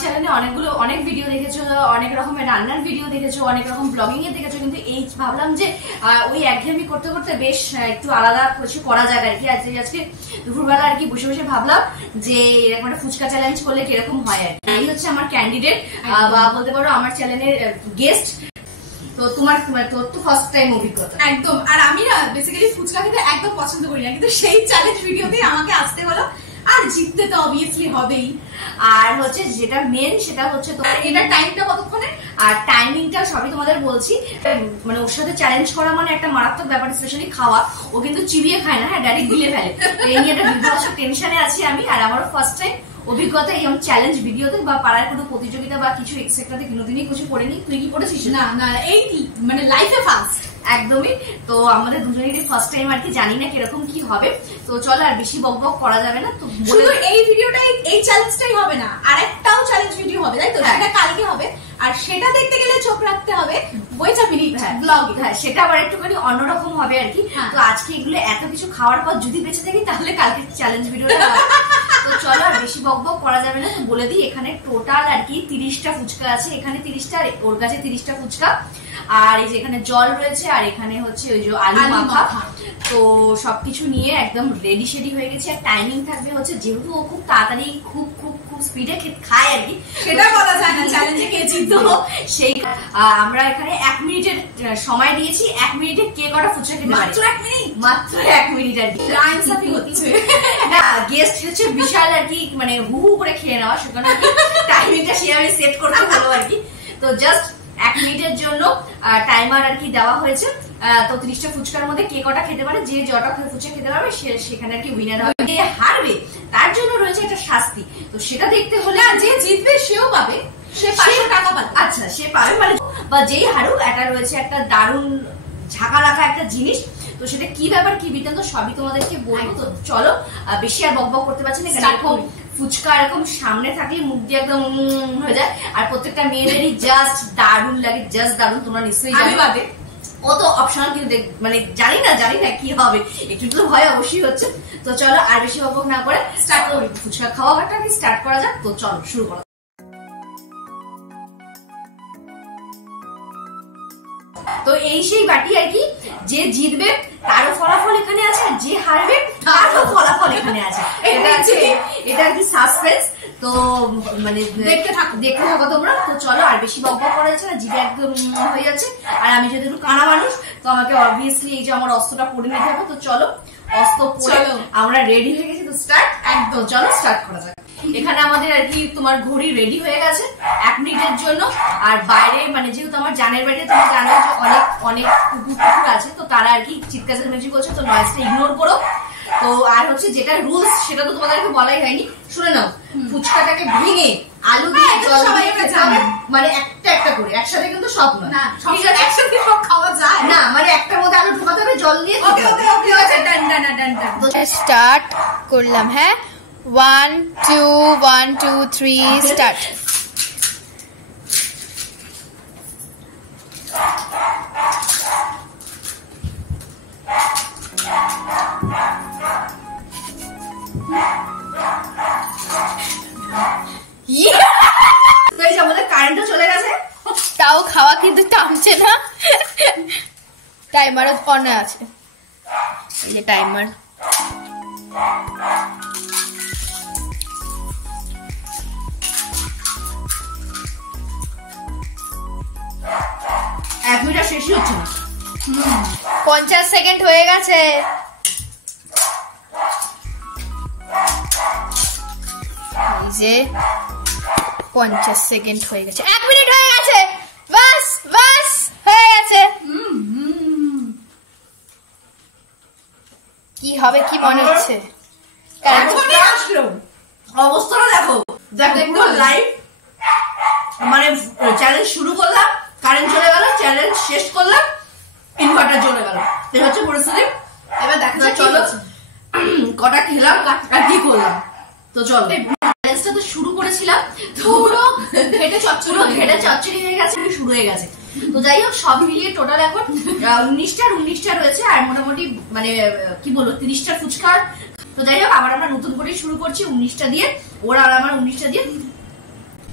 চ্যানেলে অনেক ভিডিও দেখেছো, অনেক রকমের রান্নার ভিডিও দেখেছো, অনেক রকম ব্লগিং এ দেখেছো, কিন্তু এই ভাবলাম যে ওই একঘেয়েমি করতে করতে বেশ একটু আলাদা কিছু করা যায় আর কি। আজকে দুপুরবেলা আর কি বসে বসে ভাবলাম যে এরকম একটা ফুচকা চ্যালেঞ্জ করলে কিরকম হয় আর কি। এই হচ্ছে আমার ক্যান্ডিডেট বা বলতে পারো আমার চ্যানেলের গেস্ট। তো তোর তো ফার্স্ট টাইম অভিজ্ঞতা একদম। আর আমি না বেসিক্যালি ফুচকা খেতে একদম পছন্দ করি না, কিন্তু সেই চ্যালেঞ্জ ভিডিওতেই আমাকে আসতে হলো, আর জিততে তো অবভিয়াসলি হবেই। আর হচ্ছে যেটা মেন সেটা হচ্ছে তোমার এটার টাইমটা কতক্ষণে, আর টাইমিংটা সবই তোমাদের বলছি। মানে ওর সাথে চ্যালেঞ্জ করা মানে একটা মারাত্মক ব্যাপার, স্পেশালি খাওয়া। ও কিন্তু চিবিয়ে খায় না, হ্যাঁ ডাইরেক্ট গিলে ফেলে। এই নিয়ে একটা বিভৎস টেনশনে আছি আমি। আর আমারও ফার্স্ট টাইম অভিজ্ঞতা এই চ্যালেঞ্জ ভিডিওতে বা পাড়ার কোনো প্রতিযোগিতা বা কিছু এক্সেট্রাতে কোনোদিনই কিছু করিনি। তুই কি করেছিস? না না, এই মানে লাইফে ফার্স্ট একদমই। তো আমাদের দুজনেরই ফার্স্ট টাইম আর কি, জানি না কিরকম কি হবে। তো চলো আর বেশি বক বক করা যাবে না। তো শুধু এই ভিডিওটাই, এই চ্যালেঞ্জটাই হবে না, আরেকটাও চ্যালেঞ্জ ভিডিও হবে, তাই তো? সেটা কালকে হবে, আর সেটা দেখতে গেলে চোখ রাখতে হবে ওইটা মিনিট ব্লগ। হ্যাঁ, সেটা আবার একটুখানি অন্যরকম হবে আর কি। তো আজকে এগুলো এত কিছু খাওয়ার পর যদি বেঁচে থাকি তাহলে কালকে চ্যালেঞ্জ ভিডিওটা তো চলো আর বেশি বক বক করা যাবে না। তো বলে দিই, এখানে টোটাল আর কি 30টা ফুচকা আছে। এখানে 30টা, ওর কাছে 30টা ফুচকা। আর এই যে এখানে জল রয়েছে, আর এখানে হচ্ছে ওই যে আলু মাখা। তো সবকিছু নিয়ে একদম রেডি শেডি হয়ে গেছে। আর টাইমিং থাকবে হচ্ছে, যেহেতু ও খুব তাড়াতাড়ি খুব স্পিডে খায় আর কি, সেটা বলা যায় না চ্যালেঞ্জে কে জিতবে। সেই আমরা এখানে 1 মিনিটের সময় দিয়েছি। 1 মিনিটে কে কটা ফুচকা খেতে পারে? মাত্র 1 মিনিট, মাত্র 1 মিনিট আর কি। আইনসাফি হচ্ছে না, গেস্ট হচ্ছে বিশাল আর কি, মানে হু করে খেয়ে নেওয়া, সেখানে টাইমিংটা সেভাবে সেট করতে হলো আর কি। তো জাস্ট 1 মিনিটের জন্য টাইমার আর কি দেওয়া হয়েছে। তো 30টা ফুচকার মধ্যে কে কটা খেতে পারে, যে যটা ফুচকা খেতে পারবে সেখানে আর কি উইনার হবে। যে হারবে তার জন্য রয়েছে একটা শাস্তি। তো সেটা দেখতে হলে যে জিতবে সেও পাবে, সে 500 টাকা পাবে। আচ্ছা, সে পাবে মানে, বা যেই হারুক, এটা রয়েছে একটা দারুণ ঝাঁকা রাখা একটা জিনিস। তো সেটা কি ব্যাপার কি বৃত্তান্ত সবই তোমাদেরকে বলবো। তো চলো, বেশি আর বক বক করতে পারছি না। এরকম ফুচকা এরকম সামনে থাকলে মুখ দিয়ে একদম হয়ে যায়। আর প্রত্যেকটা মেয়েদেরই জাস্ট দারুণ লাগে, জাস্ট দারুণ। তোমরা নিশ্চয়ই জানো। ও তো অপশনাল, কিন্তু মানে জানি না কি হবে, একটু তো ভয় অবশ্যই হচ্ছে। তো চলো আর বেশি বক বক না করে স্টার্ট করি, ফুচকা খাওয়াটা কি স্টার্ট করা যাক। তো চলো শুরু করা। তো এই সেই বাটি আর কি, যে জিতবে তারও ফলাফল এখানে আছে, যে হারবে তারও ফলাফল এখানে আছে। এটা আর কি সাসপেন্স। তো মানে দেখতে থাকো তোমরা। তো চলো আর বেশি বক বক করা যাচ্ছে না, জিভে একদম হয়ে যাচ্ছে। আর আমি যদি একটু কানা মানুষ, তো আমাকে অবভিয়াসলি এই যে আমার অস্ত্রটা পরে নিতে হবে। তো চলো অস্ত্র পরে আমরা রেডি হয়ে গেছি। তো স্টার্ট, একদম চলো স্টার্ট করা যাক। এখানে আমাদের আর কি তোমার ঘড়ি রেডি হয়ে গেছে 1 মিনিটের জন্য। আর বাইরে মানে যেহেতু আমার জানের বাইরে তুমি জানো যে অনেক কুকুর আছে, তো তারা আর কি চিৎকার চেঁচামেচি করছে, তো নয়েজটা ইগনোর করো। তো আর হচ্ছে যেটা রুলস সেটা তো তোমাদেরকে বলাই হয়নি, শুনে নাও। ফুচকাটাকে ভেঙে আলু দিয়ে জল দিয়ে খেতে হবে, মানে একটা করে, একসাথে কিন্তু সব না, একসাথে সব খাওয়া যায় না, মানে একটার মধ্যে আলু ঢোকাতে হবে, জল দিয়ে। স্টার্ট করলাম। হ্যাঁ, 1 2 1 2 3 স্টার্ট। তো এই যে আমাদের কারেন্টও চলে গেছে, তাও খাওয়া কিন্তু থামছে না। টাইমারও অন আছে, এই যে টাইমার। এক মিনিট শেষই হচ্ছে না। 50 সেকেন্ড হয়ে গেছে। এই যে 50 সেকেন্ড হয়ে গেছে, 1 মিনিট হয়ে গেছে, বাস হয়ে গেছে। কি হবে কি মনে হচ্ছে? অবস্থাটা দেখো পুরো লাইভ। মানে চ্যালেঞ্জ শুরু করলাম, কারেন্ট চলে গেল, চ্যালেঞ্জ শেষ করলাম, ইনভার্টার চলে গেল। এই হচ্ছে পরিস্থিতি। এবার দেখা যাক চলো কটা খেলাম আর কি করলাম। তো চলো, চ্যালেঞ্জটা তো শুরু করেছিলাম, পুরো ঘেটে চচ্চড়ি হয়ে গেছে, শুরু হয়ে গেছে। তো যাই হোক, সব মিলিয়ে টোটাল এখন 19টা রয়েছে। আর মোটামুটি মানে কি বলবো 30টা ফুচকা। তো যাই হোক, আবার আমরা নতুন করে শুরু করছি 19টা দিয়ে, ওরা আর আমার 19টা দিয়ে।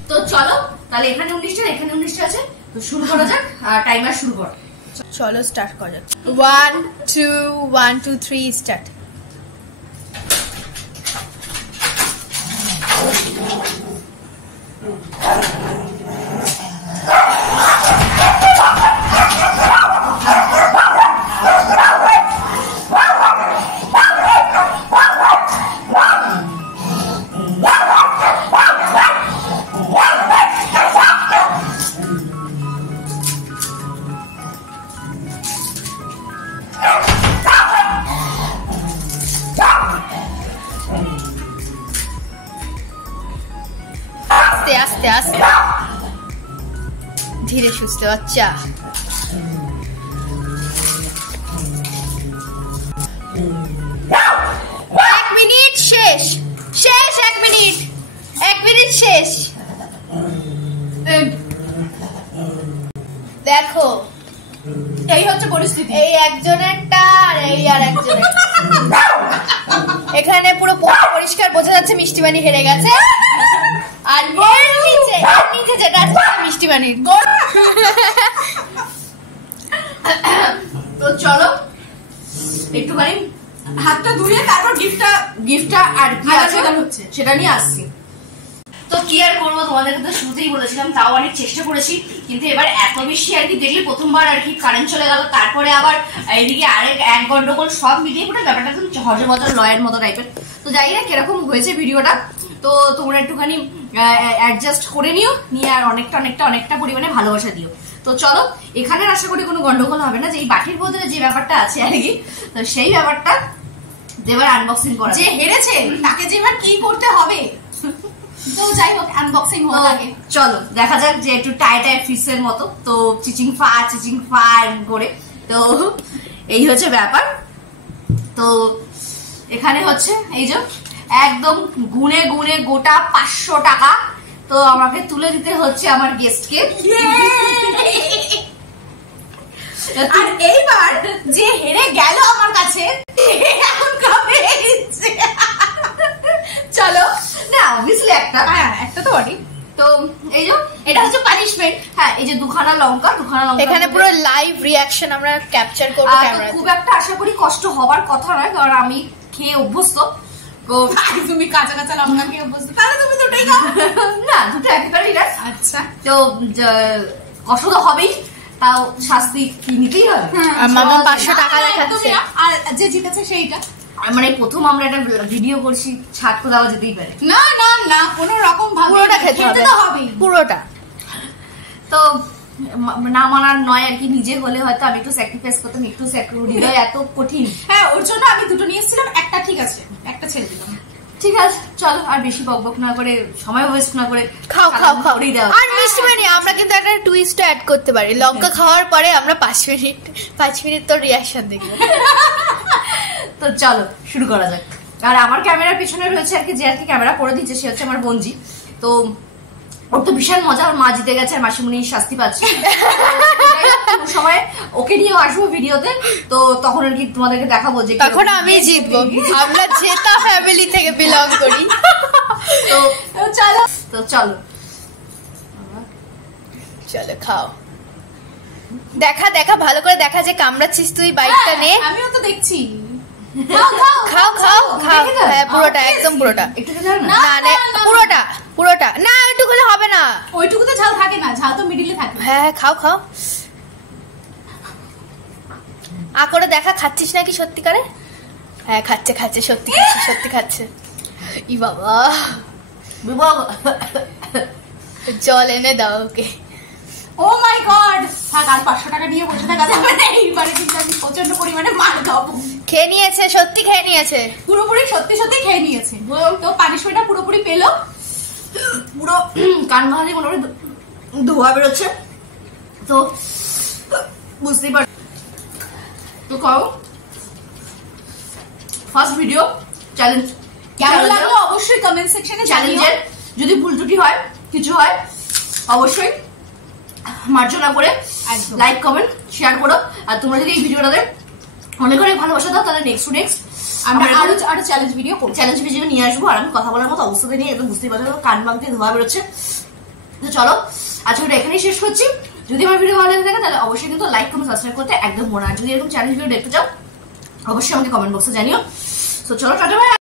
তো চলো তাহলে এখানে 19টা এখানে 19টা আছে, তো শুরু করা যাক। টাইমার শুরু কর। চলো স্টার্ট করা যাক। 1 2 1 2 3 স্টার্ট। আস্তে আস্তে ধীরে সুস্থে বাচ্চা। 1 মিনিট শেষ, শেষ 1 মিনিট, 1 মিনিট শেষ। দেখো এই হচ্ছে পরিস্থিতি, এই একজনেরটা আর এই আর একজনের। এখানে পুরো পরিষ্কার বোঝা যাচ্ছে মিষ্টিমানি হেরে গেছে, আর এর নিচে যেটা আছে মিষ্টিমানির। তো চলো একটুখানি হাতটা ধুয়ে তারপর গিফটটা আর কি আছে হচ্ছে সেটা নিয়ে আসছি। তো কি আর করবো, তোমাদেরকে তো শুরুতেই বলেছিলাম, তাও অনেক চেষ্টা করেছি, কিন্তু এবার এত বেশি আর কি দেখলে প্রথমবার আর কি কারেন্ট চলে গেল, তারপরে আবার এদিকে আরেক এক গন্ডগোল, সব মিলিয়ে পুরো ব্যাপারটা একদম হজমজর লয়ের মতো টাইপের। তো জানি না কিরকম হয়েছে ভিডিওটা, তো তোমরা একটুখানি অ্যাডজাস্ট করে নিয়ে আর অনেকটা পরিমাণে ভালোবাসা দিও। তো চলো এখানে আশা করি কোনো গন্ডগোল হবে না, যে এই বাটির বদলে যে ব্যাপারটা আছে আর কি, তো সেই ব্যাপারটা এবার আনবক্সিং করা। যে হেরেছে তাকে যে এবার কি করতে হবে, তো যাই হোক আনবক্সিং হওয়ার আগে চলো দেখা যাক, যে একটু টাই ফিসের মতো, তো চিচিং ফা করে। তো এই হচ্ছে ব্যাপার। তো এখানে হচ্ছে এই যে একদম গুনে গোটা 500 টাকা, তো আমাকে তুলে দিতে হচ্ছে আমার গেস্টকে। আর এইবার যে হেরে গেল আমার কাছে এখন কবে এসেছে, চলো না অবভিয়াসলি একটা তো বডি। তো এই যে এটা হচ্ছে পানিশমেন্ট। হ্যাঁ এই যে দুখানা লঙ্কা এখানে পুরো লাইভ রিঅ্যাকশন আমরা ক্যাপচার করব ক্যামেরাতে। খুব একটা আশা করি কষ্ট হবার কথা নয়, কারণ আমি খেয়ে অভ্যস্ত। তুমি কাঁচা লঙ্কা খেয়ে অভ্যস্ত, তাহলে তুমি দুটোই খাও। না দুটো একেবারেই না। আচ্ছা তো কষ্ট তো হবেই, তাও শাস্তি নিতেই হবে। মামা 500 টাকা দেখাচ্ছে, আর যে জিতেছে সেইটা। মানে প্রথম আমরা একটা ভিডিও করছি, ছাড় তো দেওয়া যেতেই পারে। না কোনো রকম ভাবে পুরোটা খেতে হবে, পুরোটা। তো না মানার নয় আর কি, নিজে হলে হয়তো আমি একটু স্যাক্রিফাইস করতাম, একটু হৃদয় এত কঠিন। হ্যাঁ ওর জন্য আমি দুটো নিয়ে এসেছিলাম, একটা ঠিক আছে, একটা ছেড়ে দিলাম। ঠিক আছে চলো আর বেশি বকবক না করে, সময় ওয়েস্ট না করে খাও। আর মিষ্টি মানে আমরা কিন্তু একটা টুইস্ট অ্যাড করতে পারি, লঙ্কা খাওয়ার পরে আমরা 5 মিনিট তো রিঅ্যাকশন দেখব। তো চলো শুরু করা যাক। আর আমার ক্যামেরার পিছনে রয়েছে আর কি, যে আর কি ক্যামেরা করে দিচ্ছে সে হচ্ছে আমার বোনজি। তো ওর তো বিশাল মজা, ওর মা জিতে গেছে আর মাসিমণি শাস্তি পাচ্ছে। সময় ওকে নিয়েও আসবো ভিডিওতে, তো তখন আর কি তোমাদেরকে দেখাবো যে তখন আমি জিতবো, আমরা জেতা ফ্যামিলি থেকে বিলং করি। তো চলো খাও। দেখা ভালো করে দেখা, যে কামড়াচ্ছিস তুই, বাইকটা নে। আমিও তো দেখছি। খাও হ্যাঁ পুরোটা, একদম পুরোটা। একটু জানো না পুরোটা না, একটু হলে হবে না, ওইটুকুতে ঝাল থাকে না, ঝাল তো মিডিলে থাকে। হ্যাঁ খাও করে দেখা, খাচ্ছিস নাকি সত্যিকারে? হ্যাঁ খাচ্ছে, সত্যি খাচ্ছে। ই বাবা, জল এনে দাও ওকে। ও মাই গড, থাক আর 500 টাকা নিয়ে বসে থাকা যাবে না, এইবারে কিন্তু আমি প্রচন্ড পরিমাণে মার খাবো। খেয়ে নিয়েছে, সত্যি খেয়ে নিয়েছে, পুরোপুরি সত্যি খেয়ে নিয়েছে। তো পানিশমেন্টটা পুরোপুরি পেলো, পুরো কান ভাঙালি মনে হয় ধোয়া বেরোচ্ছে। তো বুঝতেই পার, তো খাও। ফার্স্ট ভিডিও চ্যালেঞ্জ কেমন লাগলো অবশ্যই কমেন্ট সেকশনে জানিও। যদি ভুল ত্রুটি হয়, কিছু হয়, অবশ্যই মার্জনা করে লাইক কমেন্ট শেয়ার করো। আর তোমরা যদি এই ভিডিওটাতে অনেক ভালোবাসা দাও, তাহলে নেক্সট আমরা আরো চ্যালেঞ্জ ভিডিও নিয়ে আসবো। আর আমি কথা বলার মতো অবস্থাতে নিয়ে একদম বুঝতেই পারছো, কান ভাঙতে ধোয়া বেরোচ্ছে। তো চলো আজকে ওটা এখানেই শেষ করছি। যদি আমার ভিডিও ভালো লাগে থাকে তাহলে অবশ্যই কিন্তু লাইক কমেন্ট সাবস্ক্রাইব করতে একদম মনে হয়। যদি এরকম চ্যালেঞ্জ ভিডিও দেখতে চাও অবশ্যই আমাকে কমেন্ট বক্সে জানিও। তো চলো টাটা বাই।